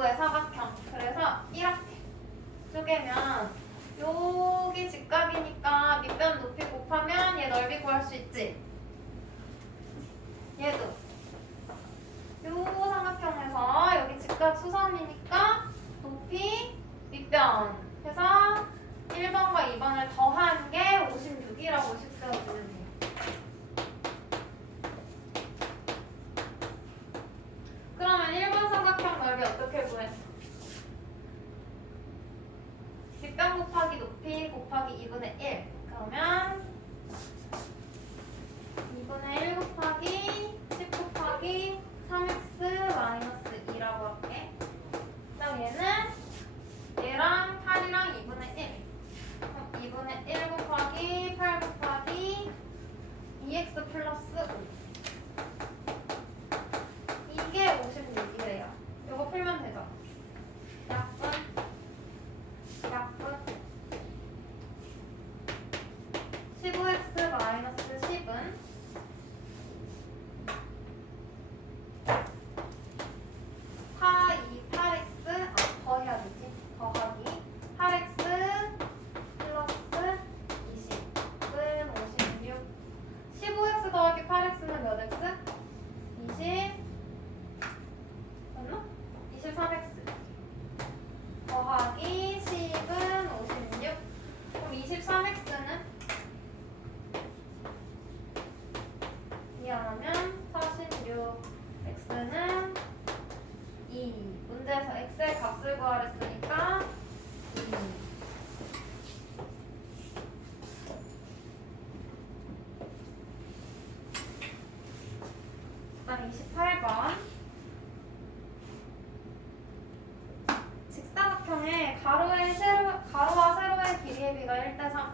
입구의 사각형. 그래서 이렇게 쪼개면 여기 직각이니까 밑변 높이 곱하면 얘 넓이 구할 수 있지. 얘도 요 삼각형에서 여기 직각 수선이니까 높이 밑변 해서 1번과 2번을 더한 게 56이라고 식세워주면 돼요. 그러면 1번 삼각형 넓이 어떻게 구했어? 밑변 곱하기 높이 곱하기 2분의 1. 그러면 2분의 1 곱하기 10 곱하기 3x 마이너스 2라고 할게. 그다음 얘는 얘랑 8이랑 2분의 1. 그럼 2분의 1 곱하기 8 곱하기 2x 플러스 5. 이게 56이래요. 이거 풀면 되죠? 약분 15x 마이너스 10은 4, 2, 8x 더해야 되지. 더하기 8x 플러스 20은 56. 15x 더하기 8x는 몇 x? 20 맞나? 23x 더하기 10은 56. 그럼 23x는 이해하면 46. x는 2. 문제에서 x의 값을 구하랬으니까 2. 그다음 28번. 직사각형의 가로와 세로의 길이의 비가 1대3.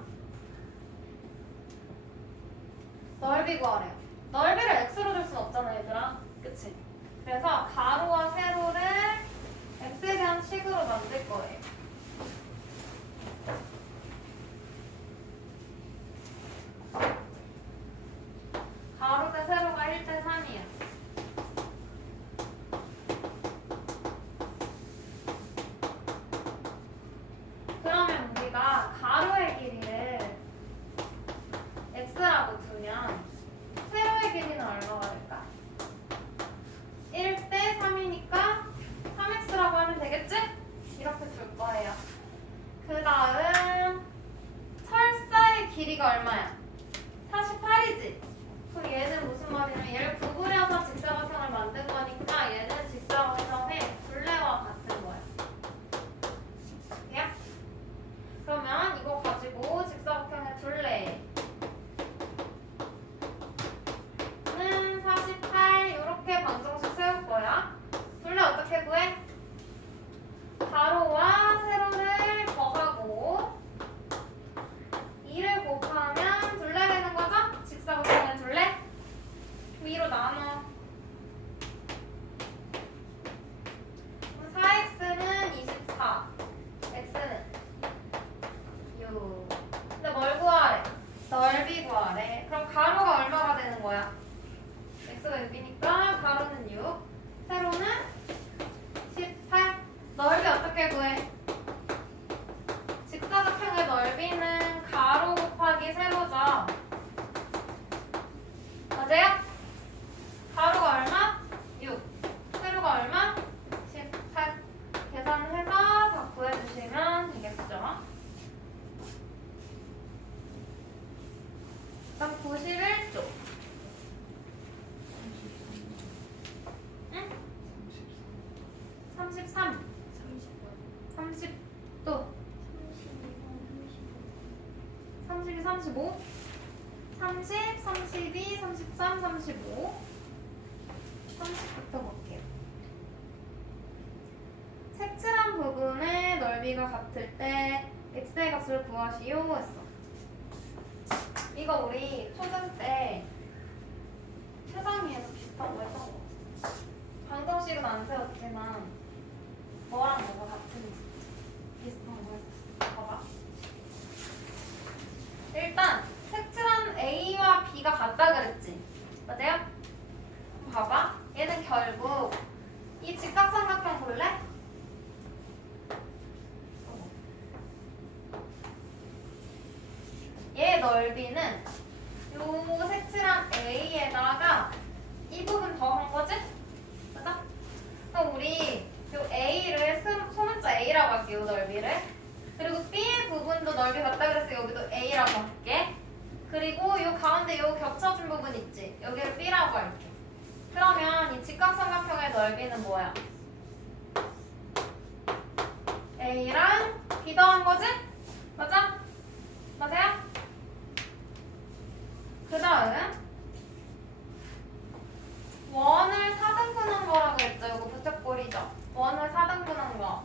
넓이 구하래요. 넓이를 x로 줄 순 없잖아, 얘들아. 그치? 그래서 가로와 세로를 x에 대한 식으로 만들 거예요. 가로 대 세로가 1대3이야. 그러면 우리가 가로의 길이를 x라고 두면 세로의 길이는 얼마가 될까? 1대3이니까 3x라고 하면 되겠지? 이렇게 둘 거예요. 그 다음 철사의 길이가 얼마야? 48이지? 그럼 얘는 무슨 말이냐면 얘를 구부려서 직사각형을 만든 거니까 얘는 직사각형의 둘레와 같은 거야. 야? 그러면 이거 가지고 직사각형의 둘레 는 48 이렇게 방정식 세울 거야. 둘레 어떻게 구해? 가로와 세로를 더하고 2를 곱하면 둘레 되는 거죠? 직사각형의 둘레? 위로 나눠. 그럼 4x는 24, x는 6. 근데 뭘 구하래? 넓이 구하래. 그럼 가로가 얼마가 되는 거야? x가 6이니까 가로는 6, 세로는 18. 넓이 어떻게 구해? 직사각형의 넓이는 가로 곱하기 세로죠. 맞아요? 가로가 얼마? 6. 세로가 얼마? 18. 계산해서 다 구해주시면 되겠죠. 그럼 91쪽. 응? 33. 30도. 32, 35. 30, 32, 33, 35. 30부터 볼게요. 색칠한 부분의 넓이가 같을 때 x의 값을 구하시오 했어. 이거 우리 초등 때 최상위에서 비슷한 거 했던 거. 방정식은 안 세웠지만 뭐랑 뭐가 같은지 비슷한 거 했어. 봐봐. 일단 색칠한 A와 B가 같다 그랬지. 맞아요? 봐봐. 얘는 결국 이 직각삼각형 볼래? 넓이는 요 색칠한 A에다가 이 부분 더한 거지? 맞아? 그럼 우리 요 A를 소문자 A라고 할게요. 넓이를. 그리고 B의 부분도 넓이 같다 그래서 여기도 A라고 할게. 그리고 요 가운데 요 겹쳐진 부분 있지? 여기를 B라고 할게. 그러면 이 직각삼각형의 넓이는 뭐야? A랑 B 더한 거지? 맞아? 맞아요? 그 다음 원을 4등분한 거라고 했죠? 이거 부채꼴이죠? 원을 4등분한 거.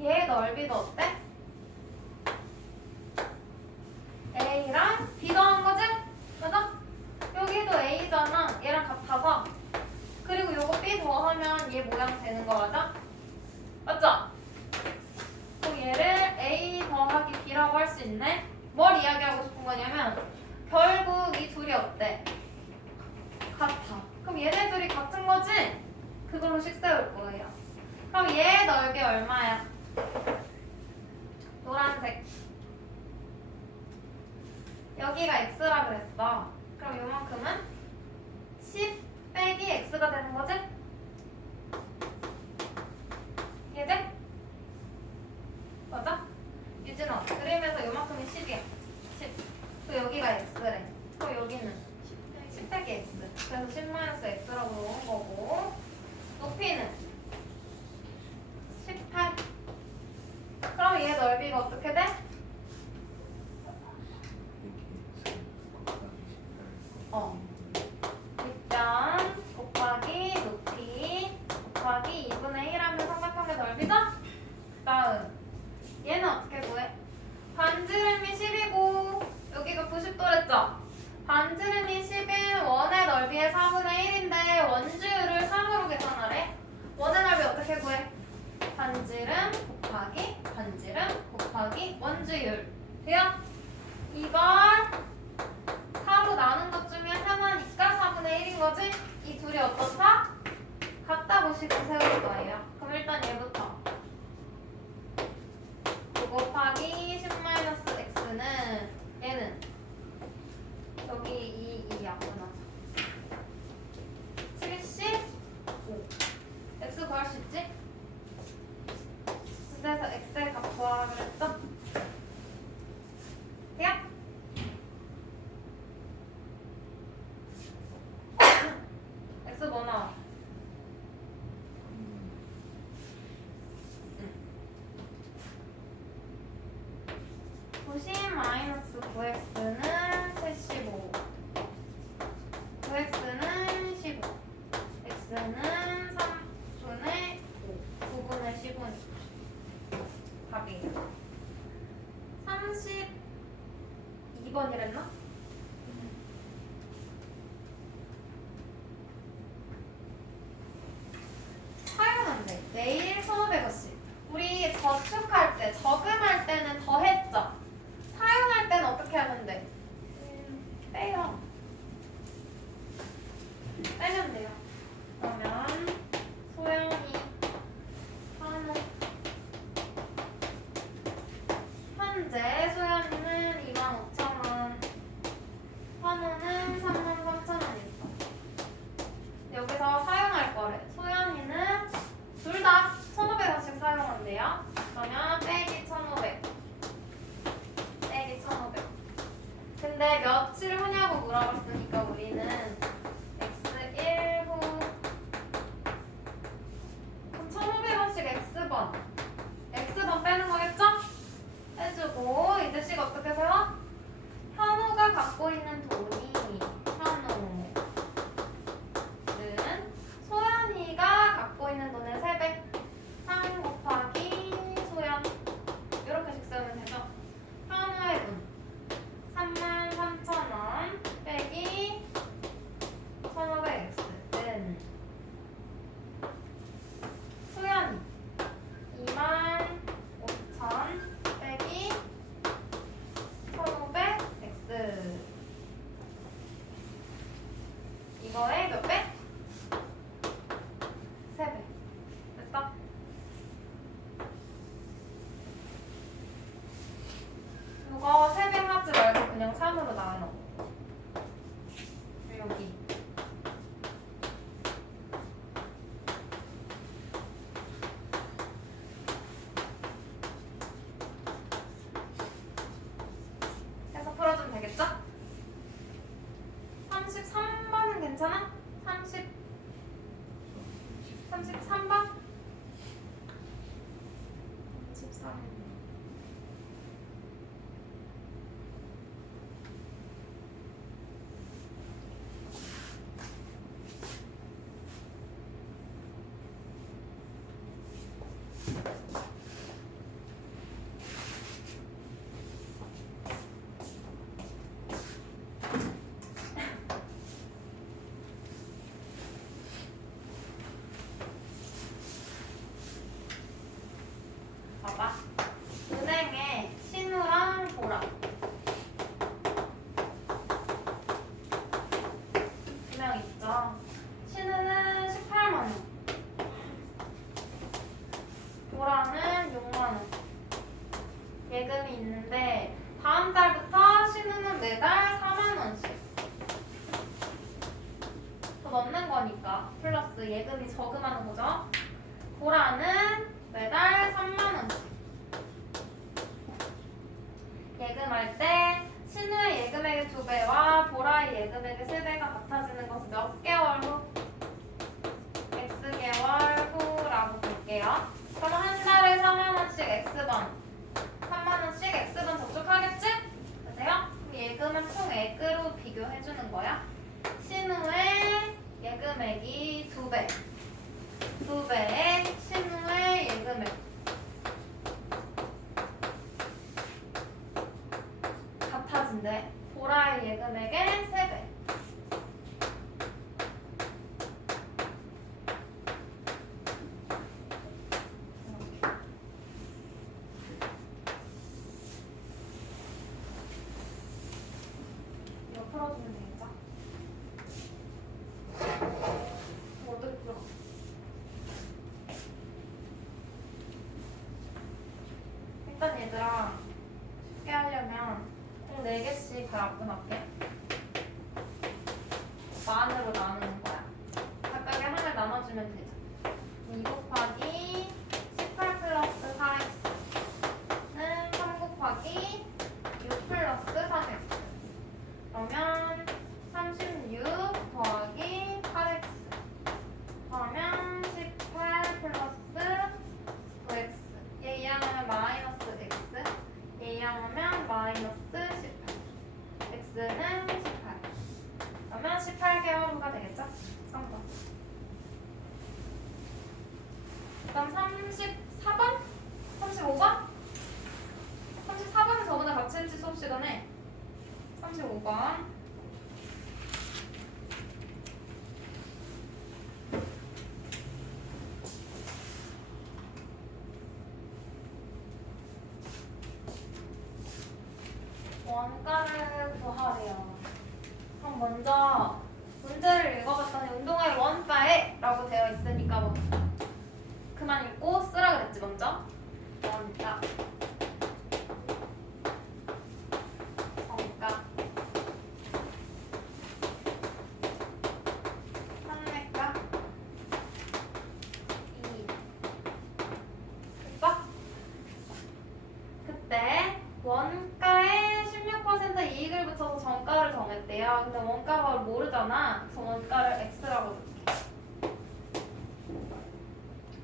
얘 넓이도 어때? A랑 B 더한 거지? 맞아? 여기도 A잖아. 얘랑 같아서. 그리고 요거 B 더하면 얘 모양 되는 거 맞아? 맞죠? 그럼 얘를 A 더하기 B라고 할 수 있네? 뭘 이야기하고 싶은 거냐면 결국 이 둘이 어때? 같아. 그럼 얘네 둘이 같은 거지? 그걸로 식 세울 거예요. 그럼 얘 넓이 얼마야? 노란색. 여기가 x라 그랬어. 그럼 요만큼은 10 빼기 x가 되는 거지? 이해돼? 맞아? 유진아, 그림에서 요만큼이 10이야. 10. 또 여기가 x래. 또 여기는 10 빼기 x. 그래서 10 마이너스 x라고 놓은 거고. 높이는 18. 그럼 얘 넓이가 어떻게 돼? 밑변 곱하기 높이 곱하기 2분의 1하면 삼각형의 넓이죠? 다음 얘는 어떻게 구해? 반지름이 10이고 여기가 90도랬죠? 반지름이 10인 원의 넓이의 4분의 1인데 원주율을 3으로 계산하래. 원의 넓이 어떻게 구해? 반지름 곱하기 반지름 곱하기 원주율 돼요? 이걸 4로 나눈 것 중에 하나니까 4분의 1인 거지? 이 둘이 어떻다? 같다고 식을 세울 거예요. 그럼 일단 얘부터 9 곱하기 10-x는 얘는 여기 2 약분하자 75 x 구할 수 있지? 그래서 x의 값 구하라 그랬죠? 돼요? x 뭐 나와? 90 마이너스 9x는 75 9x는 15 x는 3분의 5 9분의 15니까 답이 32번이랬나? 사용한대. 내일 수업에 갔지. 우리 저축할 때, 저금할 때는 더했죠. 사용할 때는 어떻게 하면 돼? 빼요. 빼면 돼요. 그러면 소영이 한우 현재 소연이는 25,000원 33번? 34번. 봐봐. 은행에 신우랑 보라 두 명 있죠. 신우는 18만 원, 보라는 6만 원. 예금이 있는데 다음 달부터 신우는 매달 4만 원씩 더 넣는 거니까 플러스 예금이 저금하는 거죠. 보라는 매달 3만 원씩. 예금할 때 신우의 예금액의 2배와 보라의 예금액의 3배가 같아지는 것은 몇 개월 후? X개월 후라고 볼게요. 그럼 한 달에 4만 원씩 X번, 3만 원씩 X번 적축하겠지? 그래요? 그럼 예금은 총액으로 비교해주는 거야. 신우의 예금액이 2배. 2배의 신우의 예금액 같아진대. 보라의 예금액의 3배. 이거 풀어주면 되겠죠? 어떻게 풀어? 일단 얘들아 쉽게 하려면 공 4개씩 발 앞으로 할게. 만으로 나누는 거야. 각각의 항을 나눠주면 되죠. 2 곱하기 18 플러스 4x는 3 곱하기 6 플러스 3x. 그러면 36 더하기 8x. 그러면 18 플러스 9x. 얘 이항하면 마이너스 x. 얘 이항하면 마이너스 18. x는 18. 그러면 18개월 후가 되겠죠? 3번. 그다음 34번? 35번? 34번은 저번에 같이 했지 수업 시간에. 35번. 원가를 구하래요. 그럼 먼저 문제를 읽어봤더니 운동회 원가에 라고 되어 있으니까 뭐 그만 읽고 쓰라 그랬지 먼저. 원가, 정가, 판매가, 이익. 됐어? 그때 원가에 16% 이익을 붙여서 정가를 정했대요. 근데 원가가 모르잖아. 그래서 원가를 X라고 줄게.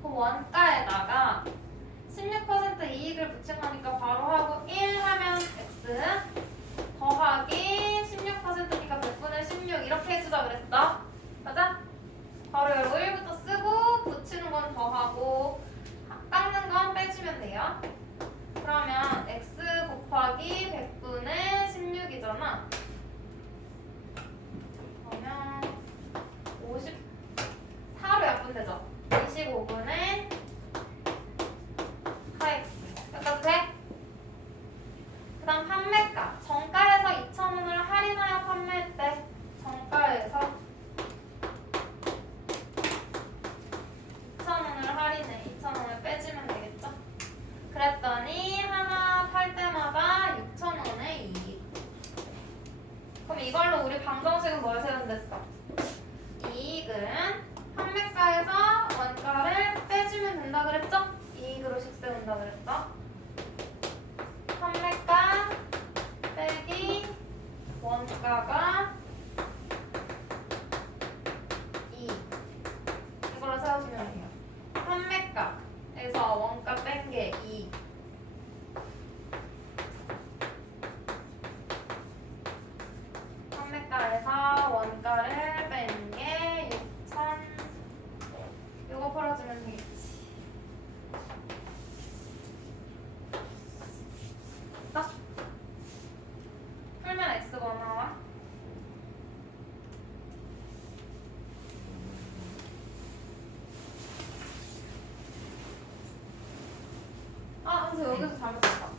그 원가에다가 16% 이익을 붙인 거니까 바로 하고 1 하면 X 더하기 16%니까 100분의 16 이렇게 해주자 그랬어. 맞아? 바로 열고 1부터 쓰고 붙이는 건 더하고 깎는 건 빼주면 돼요. 그러면 x 곱하기 100분의 16이잖아. 그러면 54로 약분되죠. 25분의 4x. 여기까지 돼? 그 다음 판매가. 정가에서 2,000원을 할인하여 판매했대. 정가에서 2,000원을 할인해. 2,000원을 빼주면 되겠죠? 그랬더니 하나 팔 때마다 6,000원의 이익. 그럼 이걸로 우리 방정식은 뭘 세운댔어? 이익은 판매가에서 원가를 그래서 여기서 잘못했다.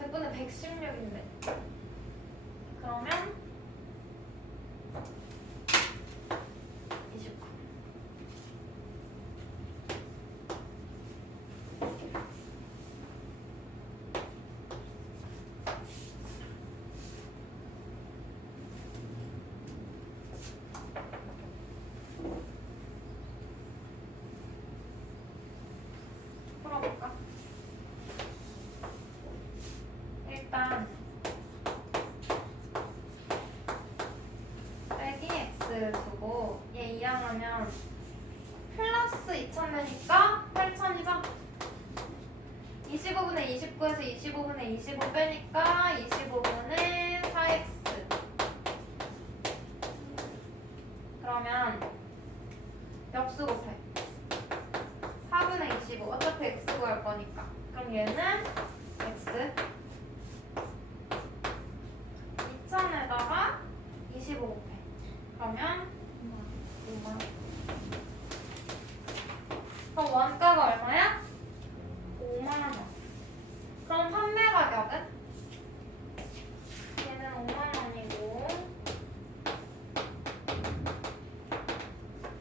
100분의 116인데. 그러면 29. 풀어볼까? 일단 빼기 x 두고 얘 이항하면 플러스 2000되니까 8000이죠? 25분의 29에서 25분의 25 빼니까 25분의 4x. 그러면 역수 곱해 4분의 25. 어차피 x 구할 거니까. 그럼 얘는 x 2000에다가 25 곱해. 그러면 5만. 그럼 원가가 얼마야? 5만원. 그럼 판매 가격은? 얘는 5만원이고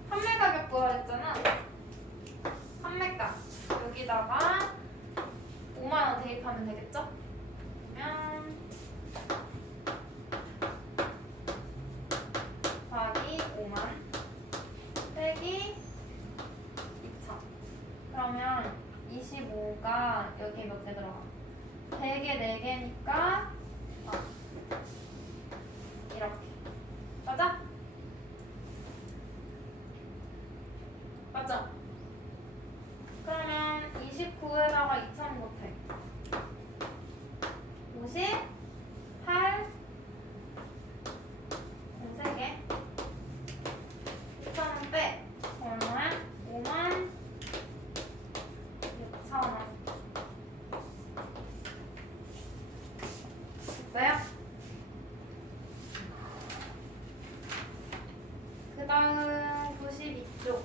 판매 가격 구하랬잖아. 판매가 여기다가 5만원 대입하면 되겠죠? 그러면 더하기 5만 빼기 2천. 그러면 25가 여기 몇 개 들어가? 100에 4개니까 이렇게. 맞아? 맞죠? 그러면 29에다가 2천 못해. 58 3개 2,000원 빼. 얼마야? 5만 6천원. 됐어요? 그 다음 92쪽.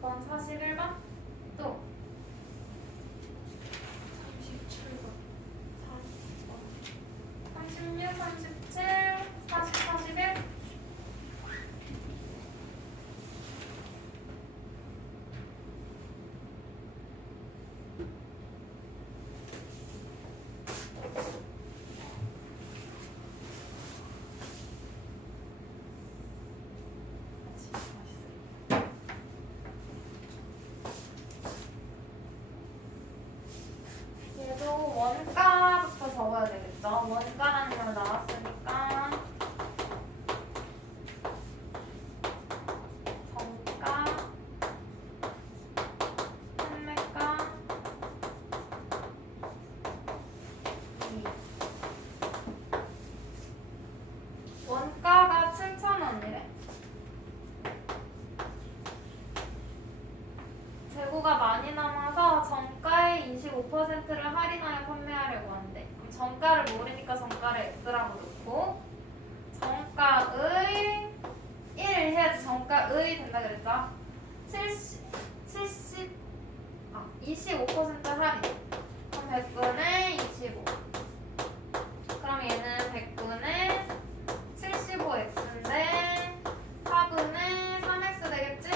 번 41번 또 37번 36, 37, 40, 41 얘도 원가부터 적어야 되겠죠? 원가라는 걸 나왔으니까 정가, 판매가, 원가가 7,000원이래. 재고가 많이 남아서 정가의 25%를 할인하여 판매하려고 한대. 그럼 정가를 모르니까 정가를 x라고 놓고 정가의 1 해야지. 정가의 된다 그랬죠? 25% 할인. 그럼 100분의 25. 그럼 얘는 100분의 75x인데 4분의 3x 되겠지?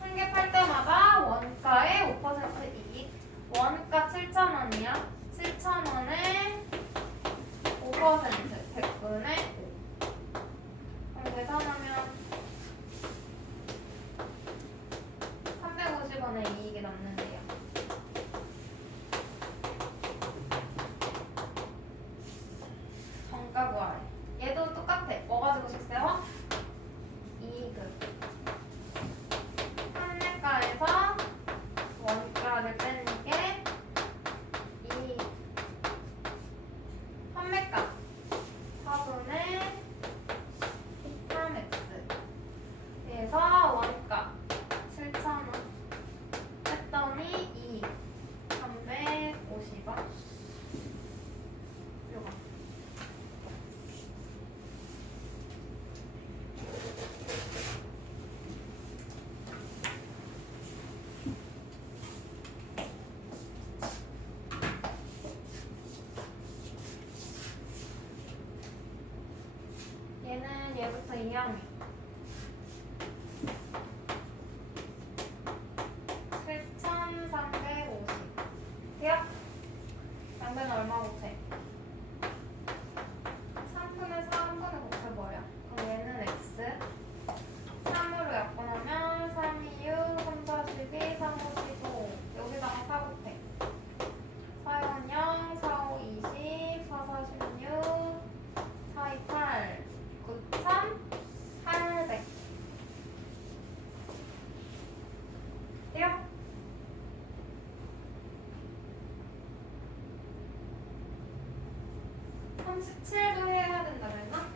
한 개 팔 때마다 원가의 5% 이익. 원가 7,000원이야. 7,000원에 5% 100분의 5. 그럼 계산하면 350원의 이익이 남는데요. 정가 구하래. 얘도 똑같아. 뭐 가지고 식세워? 이익을. 판매가에서 원가를 빼는 게 이익. 판매가 2학년 7,350 대학 양변은 얼마 못해? 3분의 4분의 곱해 뭐야? 그럼 얘는 x 3으로 약분하면 3, 2, 6, 3, 4, 12, 3, 5, 15 여기다가 4 곱해 4, 1, 0, 4, 5, 20, 4, 4, 16 4, 2, 8 9,800 돼요? 37도 해야 된다 그랬나?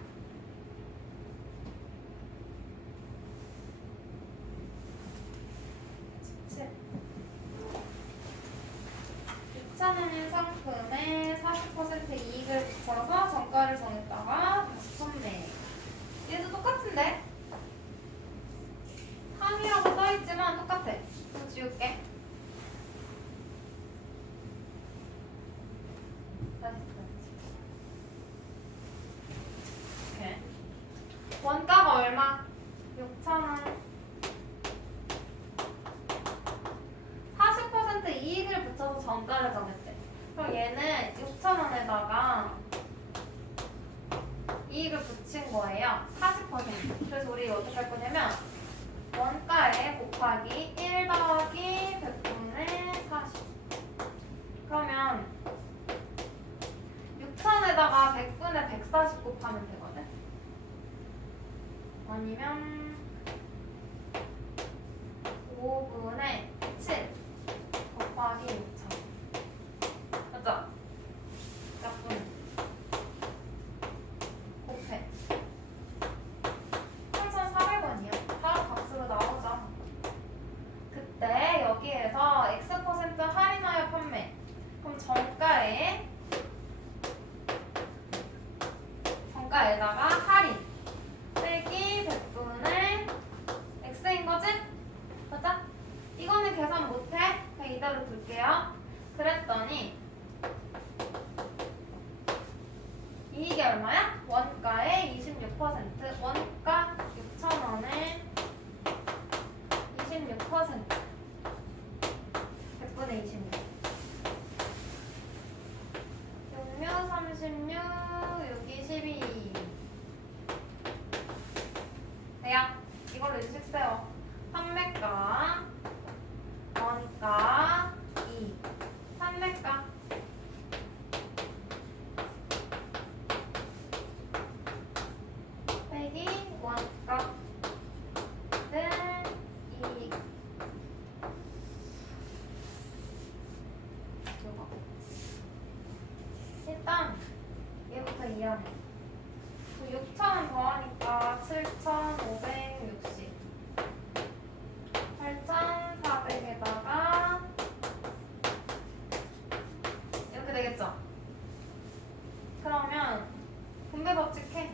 유차원인 상품에 40% 이익을 붙여서 정가를 정했다가 다시 판매. 얘도 똑같은데? 3이라고 써있지만 똑같아. 또 지울게. 다시 써야지. 오케이. 원가가 얼마? 6,000원. 40% 이익을 붙여서 정가를 정했대. 그럼 얘는 6,000원에다가 이익을 붙인 거예요. 40%. 그래서 우리 어떻게 할 거냐면 원가에 곱하기 1 더하기 100분의 40. 그러면 6,000에다가 100분의 140 곱하면 되거든. 아니면 5분의 7 곱하기 6,000. 맞죠? 약분 곱해 3,400원이야. 바로 값으로 나오죠. 그때 여기에서 X% 할인하여 판매. 그럼 정가에다가 할인 빼기 100분의 X인 거지? 맞아? 이거는 계산 못해? 그냥 이대로 둘게요. 그랬더니 이익이 얼마야? 원가의 26%. 원가 6,000원에 26% 100분의 26. 6, 36, 6, 12. 대약 이걸로 인식 세워. 판매가 원가 2 판매가 빼기 원가 는 이익. 일단 얘부터 이해하면 6,000원 더하니까 7,560 8,400에다가 이렇게 되겠죠? 그러면 분배 법칙 해.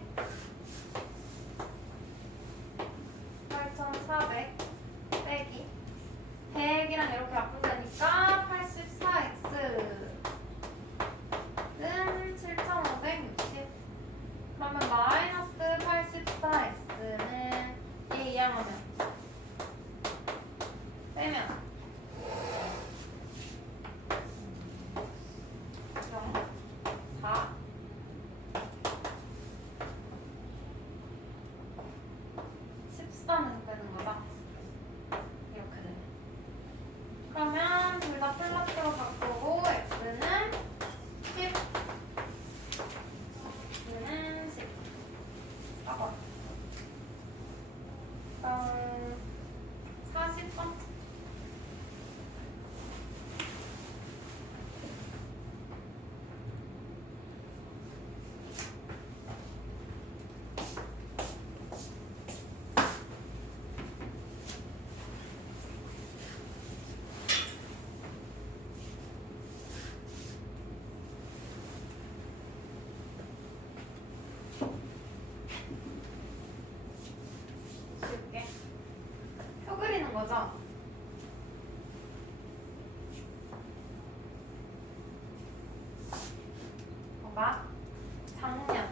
8,400 빼기 100이랑 이렇게 바꾼다니까 84x 는 7,560. 그러면 마이너스 84x는 얘 이항하면 빼면 0, 4 13에서 빼는 거다. 이렇게 되네. 그러면 둘 다 플러스로 바꾸고 x는 10 x는 10 4번 40번 줄게. 표 그리는 거죠? 봐봐. 작년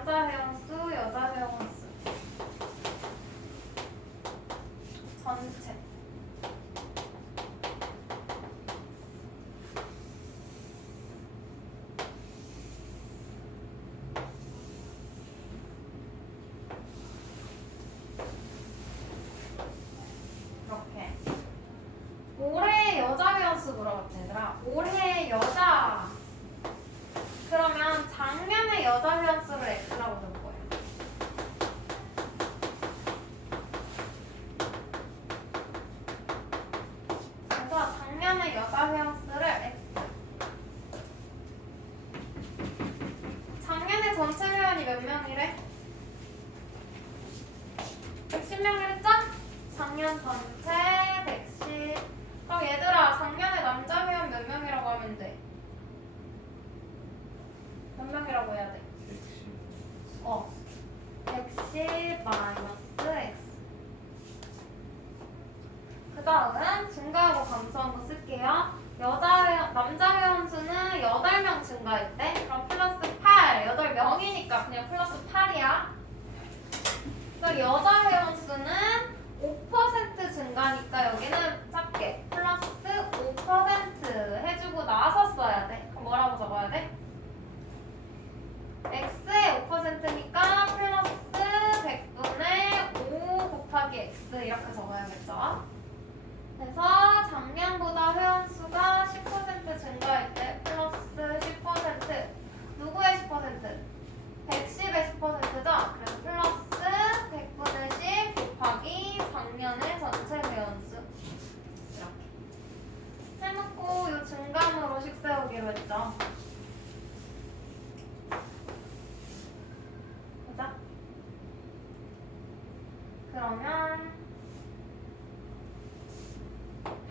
남자 회원수, 여자 회원수 전체. 이렇게. 올해 여자 회원수 물어봤지 얘들아. 올해 여자. 그러면 작년에 여자 회원수를 X라고 줄 거예요. 그래서 작년에 여자 회원수를 X. 작년에 전체 회원이 몇 명이래? 110명이랬죠? 작년 전체 110. 그럼 얘들아 작년에 남자 회원 몇 명이라고 하면 돼? 몇 명이라고 해야 돼? 110 마이너스 X. 그 다음은 증가하고 감소한 거 쓸게요. 남자 회원 수는 8명 증가했대. 그럼 플러스 8. 8명이니까 그냥 플러스 8이야. 그럼 여자 회원 수는 5% 증가니까 여기는 작게 플러스 5% 해주고 나서 써야 돼. 그럼 뭐라고 적어야 돼? x의 5%니까 플러스 100분의 5 곱하기 x 이렇게 적어야겠죠. 그래서 작년보다 회원수가 10% 증가했대. 플러스 10%. 누구의 10%? 110의 10%죠? 그래서 플러스 100분의 10 곱하기 작년의 전체 회원수. 이렇게 해놓고 이 증감으로 식 세우기로 했죠. 보자. 그러면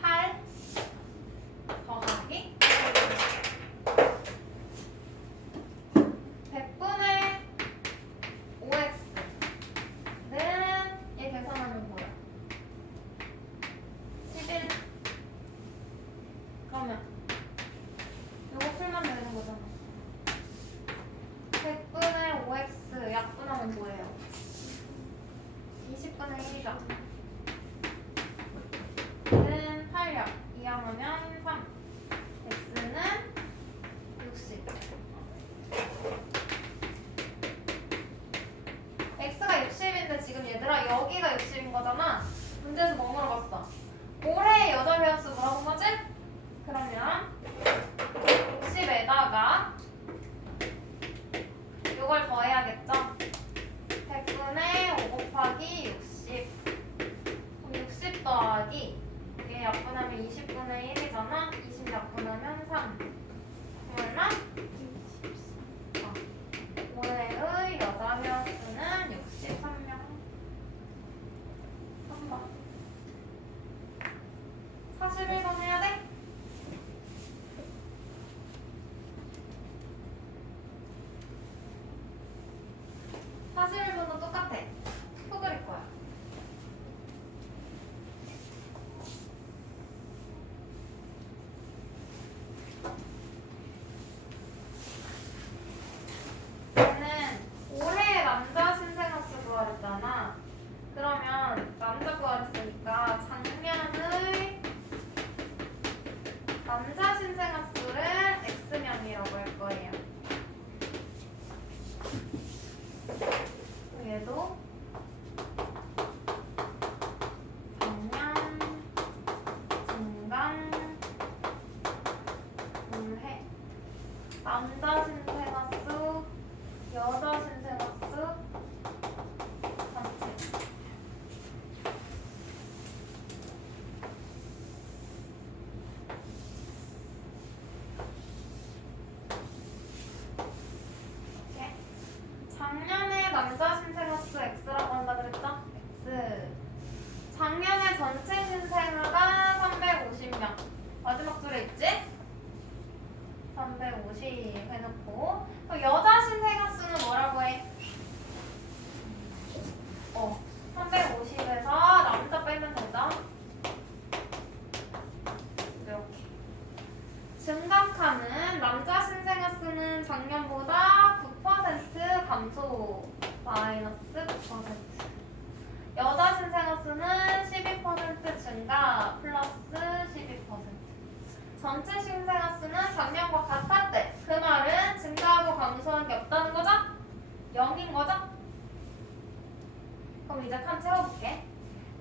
8 더하기 100분의 5x는 얘 계산하면 뭐야? 11. 그러면 요거 풀면 되는 거잖아. 100분의 5x 약분하면 뭐예요? 20분의 1이죠. 는 8력. 2하면 3. x는 60. x가 60인데 지금 얘들아 여기가 60인 거잖아. 문제에서 뭐 물어봤어? 올해 여자 회원수 물어본 거지? 그러면 60에다가 이걸 더해야겠죠? 100분의 5 곱하기 60. 그럼 60 더하기 이게 약분하면 20분의 1이잖아. 20 약분하면 3. 그러면 올해의 여자 회원수는 63명. 3번. 41번 해야 돼? 사실분은 똑같아. 후 그릴 거야. 얘는 올해 남자 신생아수 구하랬잖아. 그러면 남자 구하랬으니까 작년의 남자 신생아수를 X명이라고 할 거예요. 얘도 작년 증강 올해 남자 신생아수 여자 신생아수 전체. 이렇게 작년에 남자 신생아수 X라고 한다 그랬죠? X. 작년에 전체 신생아가 350명. 마지막 줄에 있지? 350 해놓고. 그럼 여자 신생아수는 뭐라고 해? 350에서 남자 빼면 되죠? 이렇게. 증감카는 남자 신생아수는 작년보다 9% 감소. 5 마이너스 9%. 여자 신생아 수는 12% 증가 플러스 12%. 전체 신생아 수는 작년과 같았대. 그 말은 증가하고 감소한 게 없다는 거죠? 0인 거죠? 그럼 이제 칸 채워볼게.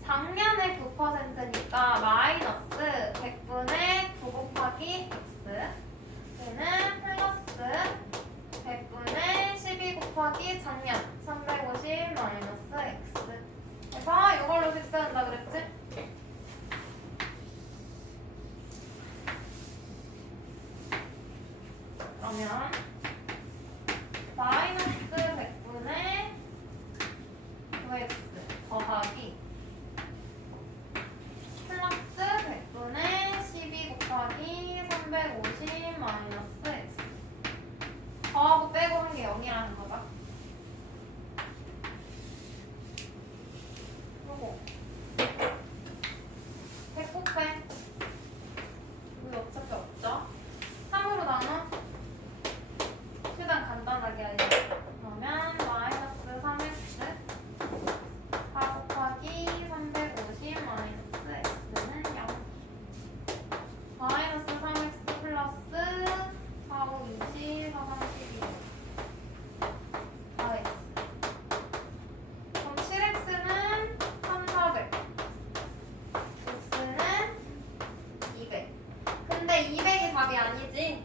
작년에 9%니까 마이너스 100분의 9 곱하기 x. 얘는 플러스 100분의 12 곱하기 작년 350 마이너스 x. 그래서 이걸로 식세운다 그랬지? 그러면 마이너스 100분의 9x 더하기 플러스 100분의 12 곱하기 350 마이너스 x. 더하고 빼고 한 게 0이라는 거죠. 그리고 100 곱해. 여기 어차피 없죠? 3으로 나눠. 최대한 간단하게 하려고. 그러면 마이너스 3x 4 곱하기 350 마이너스 x는 0. 마이너스 3x 플러스 4, 5, 20, 4, 3, 12 4x. 그럼 7x는 1400 x는 200. 근데 200이 답이 아니지?